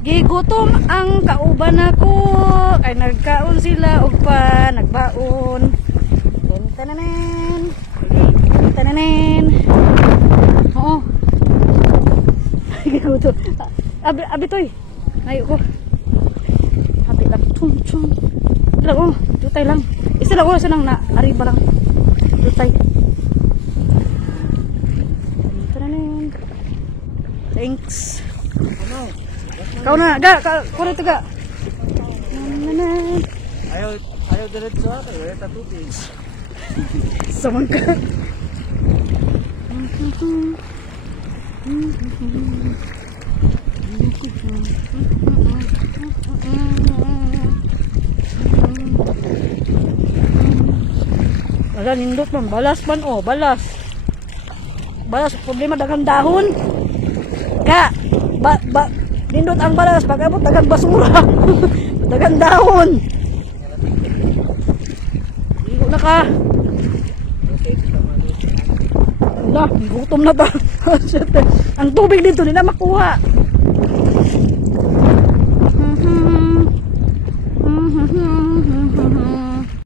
Gigutom ang kauban ako. Ay nagkaon sila og pa nagbaon. Tananen. Tananen. Oo. Gigutom. Abi toy. Ayo ko. Habi lang tung tung. Lang oh, tutay lang. Isa lang oh, sanang na ariba lang. Tutay. Tananen. Thanks. Kau na, ga, kore to ga. Ayaw diretso ako, ayaw tatutin. Saman ka. Wala nindot man, balas man oh, balas. Balas, problema dagang dahon. Ga, nindot ang balas, pag-abot dagang basura. Dagang dahon. Ligo na ka. Wala, gutom na ba? Ang tubig dito nila makuha.